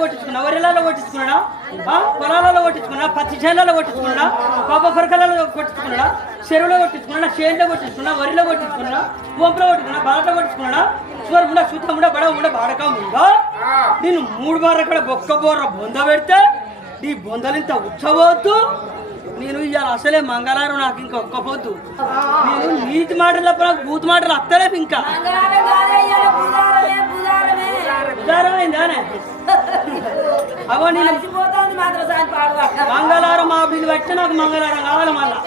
కొట్టించుకున్నా వరిలలో కొట్టించుకున్నాడా ఆ, పొలాలలో కొట్టించుకున్నా పత్తి చేనులలో కొట్టించుకున్నాడా పాప పొరకలలో కొట్టించుకున్నాడా చెరువులో కొట్టించుకున్నా చేనులో కొట్టించుకున్నా వరిలో కొట్టించుకున్నా పంపులో కొట్టించుకున్నా బాలతో కొట్టించుకున్నాడా చూరు ఉండ శుద్ధం ఉండ బడ ఉండ బాడక ఉందా నేను మూడు బార్ అక్కడ బొక్క బోర్ర బొంద పెడితే నీ బొందలింత ఉచ్చవద్దు నేను ఇవాళ అసలే మంగళవారం నాకు ఇంకా ఒక్క పొద్దు నేను నీతి మాటలు బూత్ మాటలు అత్తలేవు ఇంకా. అగో నేను మంగళవారం మా బిల్లు పట్టి నాకు మంగళవారం కావాలి మళ్ళా.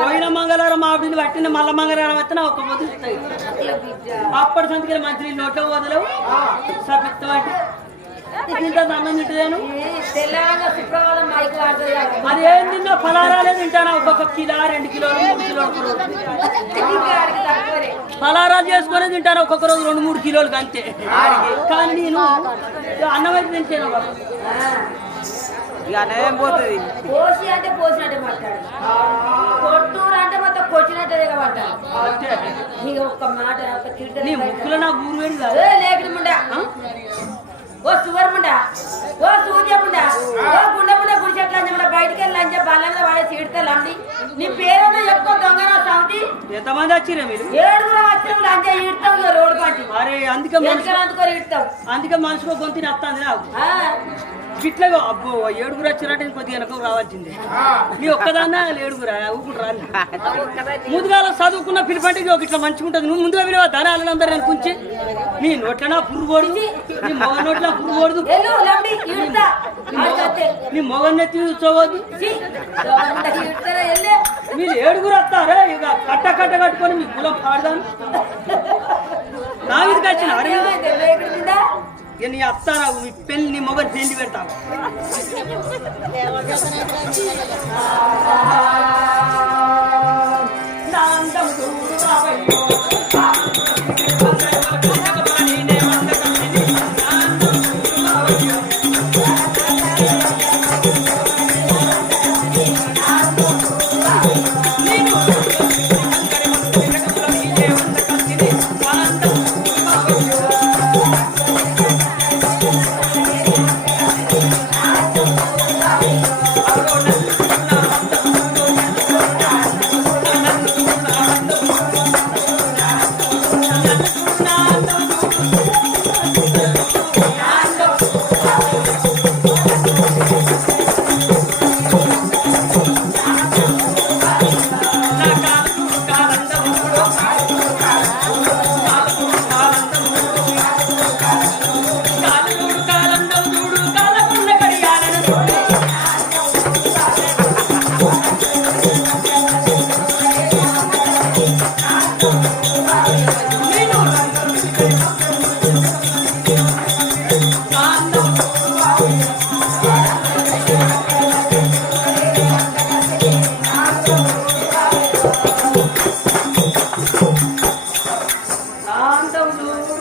పోయిన మంగళవారం మా బిల్లు పట్టిన మళ్ళా మంగళవారం వస్తే ఒక్క పొద్దు అప్పటి సంతకి మంత్రి నోట్లో వదలవు సపిత్తం అంటే అన్నం అది ఏం తిన్నా? ఫలారాలే తింటానా? ఒక్కొక్క కిలో రెండు కిలోలు మూడు కిలోలు ఫలారాలు చేసుకొని తింటాను? ఒక్కొక్క రోజు రెండు మూడు కిలోలు అంతే. కానీ నేను అన్నం అయితే తింటాను. ఇక పోతుంది? పోసి అంటే పోసినట్టే మాట్లాడు. కొట్టూరు అంటే మొత్తం కొట్టినట్టే దిగబడ్డాడు అంతే. నీకు ఒక్క మాట నీ ముక్కులో నా ఊరు వేడి కాదు. ఏ లేకుడు ఓ సువర్ ఓ సూర్య ముండా ఓ గుండె ముండా గుడి చెట్ల బయటికి వెళ్ళి లంచ బల్ల మీద పడే సీడ్తే లండి. నీ పేరేదో చెప్పుకో దొంగ నా సౌతి ఎంతమంది వచ్చిరా మీరు? ఏడుగురు వచ్చిన లంచ ఈడతాం రోడ్డు పాటి అరే అందుకే అందుకొని ఈడతాం? అందుకే మనిషికి గొంతుని వస్తుంది గిట్లగా అబ్బో ఏడుగురు వచ్చినట్టు నేను కొద్దిగా వెనక రావాల్సిందే. నీ ఒక్కదాన్నా ఏడుగురా ఊకుంటురా ముందుగా చదువుకున్న పిలిపంటికి ఒక ఇట్లా మంచిగా ఉంటుంది. నువ్వు ముందుగా విలువ ధనాలందరూ నేను కుంచి నీ నోట్లనా పురుగోడు నీ మొగ నోట్ల పురుగోడు నీ మొగన్ నెత్తి చూసుకోవద్దు మీరు ఏడుగురు వస్తారే? ఇక కట్ట కట్ట కట్టుకొని మీ కులం పాడదాను నా మీదకి వచ్చిన ముండా ఇక నీ అత్తారా మీ పెళ్ళి నీ మొగన్ పెళ్ళి పెడతావు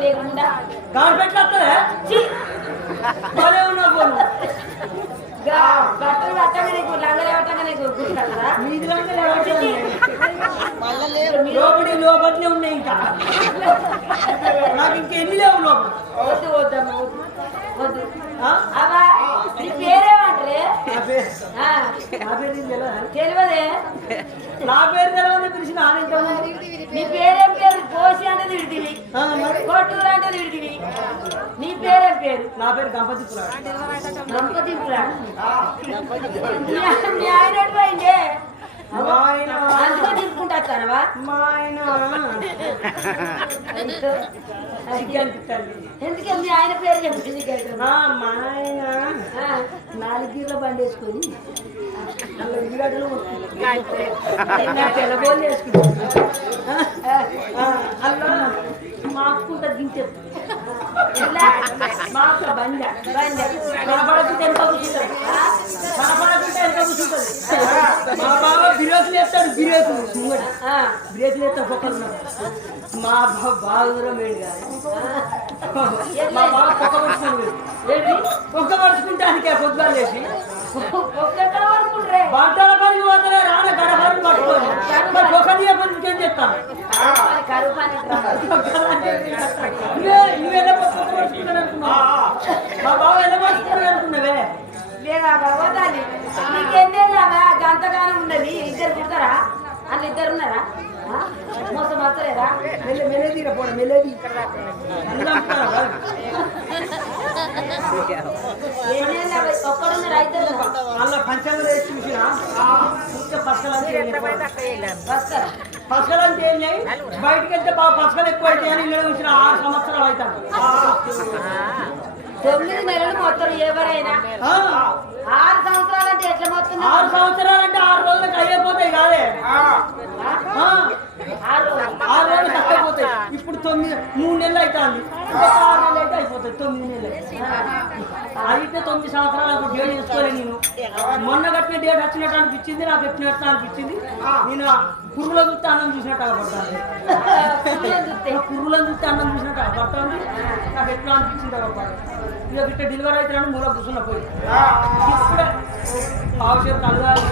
లేకుండా. ఛీ! భలే ఉన్నావు పోను. గా- బట్టలు పట్టగా నీకు లంగలే నీకు మీది లోపలనే ఉన్నాయి ఇంకా. నాకు ఇంకా ఎన్ని లేవు లోపల వద్దు వద్దమ్మ? అవా నీ పేరేమంటలే? తెలియదే. నా పేరు తెలియదు పిలిచిన ఆనందం నీ పేరేం పేరు కోసి అంటే అంటే నీ పేరేం పేరు? నా పేరు. గణపతి పురాణ్. మీ ఆయన పోయిండే అందుకో తీసుకుంటా వస్తానవా? మా ఆయన ఎందుకే? మీ ఆయన పేరు చెప్పింది మా ఆయన నాలుగు గీర్ల బండి వేసుకొని తెల్లబోలు వేసుకుంటాను మాకు బండ బండ కనపడకుంటే ఎంత కూర్చుంటుంది కనపడకుంటే ఎంత కూర్చుంటుంది మా బావ బిరేకులు వేస్తాడు బిరేకులు బ్రేకులు వేస్తాడు పొక్కలు మా బావ బాగా దూరం కాదు. మా బావ పొక్క పడుచుకుంటుంది ఏంటి పొక్క పడుచుకుంటానికే పొద్దుగా లేచి బట్టల పని పోతలే రాన గడ పని పట్టుకొని. మరి పని ఇంకేం చెప్తాను నువ్వెలా అనుకున్నావు? మా బావ ఎలా పడుచుకుంటాను అనుకున్నావే? లేదా భగవతాన్ని నీకెన్నేళ్ళవా గంతగానం ఉన్నది? ఇద్దరు పుడతారా? అన్న ఇద్దరు ఉన్నారా? మోసం వస్తలేదా మెల్ల మెల్లది పోడ మెల్లది ఒక్కడున్నారా ఇద్దరు ఉన్నారా? మళ్ళా పంచాంగం వేసి చూసినా ఇంకా వస్తారా పసకలంటే ఏం లేదు? బయటికి వెళ్తే బాగా పసకలు ఎక్కువ అయితే అని వచ్చిన ఆరు సంవత్సరాలు అవుతాను తొమ్మిది నెలలు మొత్తం ఎవరైనా? ఆ, ఆరు సంవత్సరాలు అంటే ఎట్లా మొత్తం? ఆరు సంవత్సరాలు అంటే ఆరు రోజులకు కాదే? ఆ, ఆరు రోజులు. ఇప్పుడు తొమ్మిది మూడు నెలలు అవుతుంది. ఆరు నెలలు అయితే అయిపోతాయి. తొమ్మిది నెలలు. అయితే తొమ్మిది సంవత్సరాలు అప్పుడు డేట్ వేసుకోలే నేను. మొన్న కట్టిన డేట్ వచ్చినట్టు అనిపించింది నాకు ఎట్టినట్టు అనిపించింది. నేను పురుగుల చూస్తే అన్నం చూసినట్టు పడతాను పురుగులను చూస్తే. అన్నం చూసినట్టు పడుతుంది నాకు ఎట్లా అనిపించింది ఒక ఇక బిట్ట డెలివరీ అయితే మూల కూర్చున్న పోయి. ఇప్పుడే పావుషేరు కలగాలి.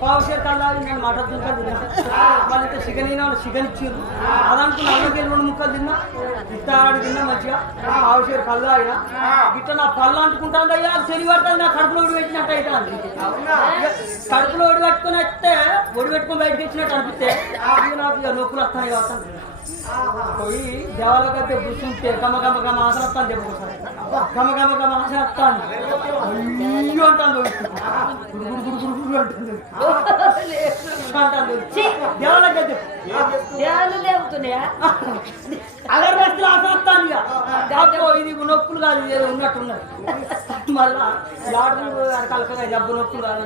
పావుషేరు కలగాలి నేను మటన్ దుంకా తిన్నా వాళ్ళైతే చికెన్ అయినా వాళ్ళు చికెన్ ఇచ్చారు అదనుకున్న అన్నకి రెండు ముక్కలు తిన్నా ఇస్తాడు తిన్నా మంచిగా. పావుషేరు కళ్ళు అయినా ఇట్లా నా పళ్ళు అంటుకుంటాను అయ్యా తెలివి నా కడుపులో ఒడి పెట్టినట్టు అవుతుంది. కడుపులో ఒడి పెట్టుకుని వస్తే ఒడి పెట్టుకుని బయటకు వచ్చినట్టు అనిపిస్తే నాకు ఇక నొప్పులు వస్తాయి అవుతాను పోయి దేవాలయ అయితే కూర్చుంటే గమ గమ గమ గమ గమ గమ ఆసన వస్తాను అయ్యో అంటాను అంటుంది అంటాను దేవాలయ అయితే దేవాలు లేవుతున్నాయా అగరబత్తులు ఆసన వస్తాను ఇక. అబ్బో ఇది నొప్పులు కాదు ఏదో ఉన్నట్టు ఉన్నది మళ్ళా లాడలు కలకగా జబ్బు నొప్పులు కాదు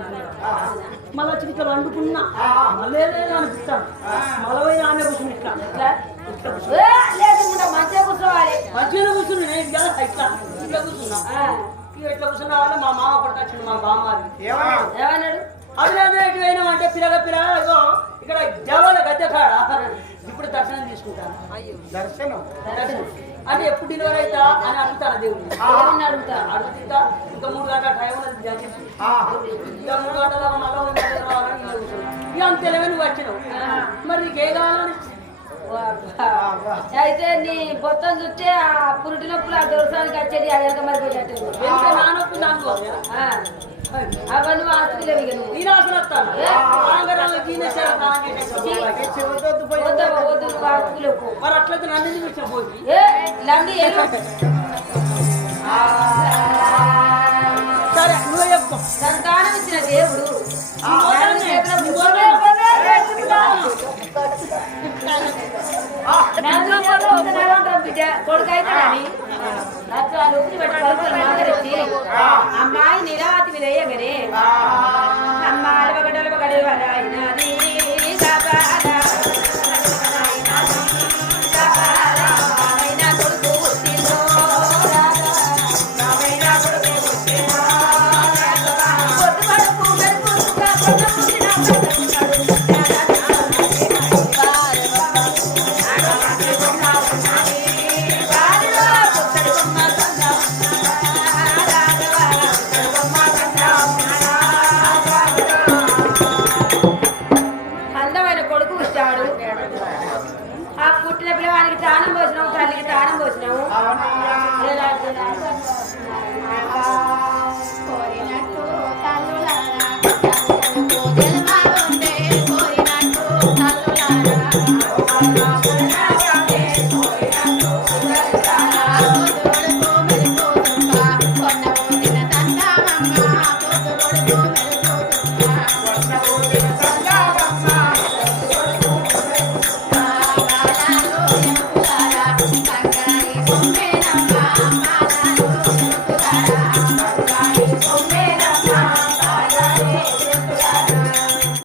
మళ్ళా చిటికలు వండుకున్నా మళ్ళీ ఏదైనా అనిపిస్తాను. మళ్ళీ నాన్న కూర్చుని ఇట్లా. మంచిగా కూర్చోవాలి మంచిగా కూర్చుని నేను ఇట్లా ఇట్లా కూర్చున్నా ఇట్లా కూర్చున్న మా మామ కొట్టచ్చిండు మా బామ్మారి ఏమన్నాడు అదే ఎటు పోయినామంటే పిల్లగా ఇక్కడ దేవాల గద్దె కాడ ఇప్పుడు దర్శనం తీసుకుంటాను దర్శనం దర్శనం అంటే ఎప్పుడు డెలివరీ అవుతా అని అడుగుతాను దేవుడిని అడుగుతా అడుగుతా ఇంకా మూడు గంటల టైం. ఇంకా మూడు గంటల మళ్ళీ కూర్చున్నా. ఇక అంత వచ్చినావు మరి నీకు ఏ కావాలని. అయితే నీ బొత్తం చూస్తే ఆ పురుటి నొప్పులు ఆ దొరసానికి వచ్చేది నాకు? ఆ, అవన్నీ ఇక నువ్వు. వస్తాను. వద్దు ఆస్తులేవు మరి అట్లయితే నన్ను ఎందుకు ఇచ్చకపోయి ఏ? లండి ఎల్లు సరే నువ్వే చెప్తావు. సంతానం ఇచ్చిన దేవుడు. కొడుకైతే ఊపిరి పెట్టి కలుపుకొని మాట్లాడేసి, అమ్మాయి నిరావతి మీద వేయగనే